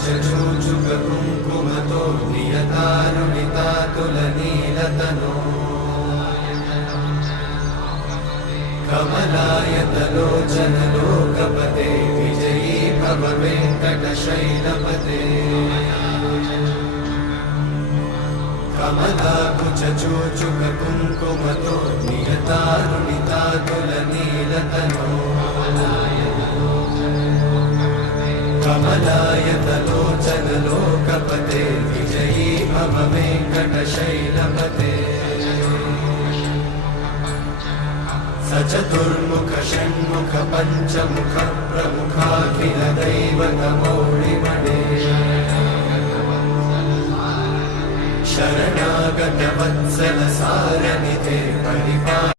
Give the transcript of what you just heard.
कुचचूचुक कुङ्कुमतो नियतारुणितातुलनीलतनो कमलायतलोचन लोकपते विजयी भव वेङ्कटशैलपते कमलाकुचचूचुक कुङ्कुमतो नियतारुणितातुलनीलतनो कमलायतलोचन लोकपते विजयी भव वेङ्कटशैलपते सचतुर्मुख षण्मुख पञ्चमुख प्रमुखाखिल दैवतमौळिमणे शरणागत वत्सल सारनिधे परिपा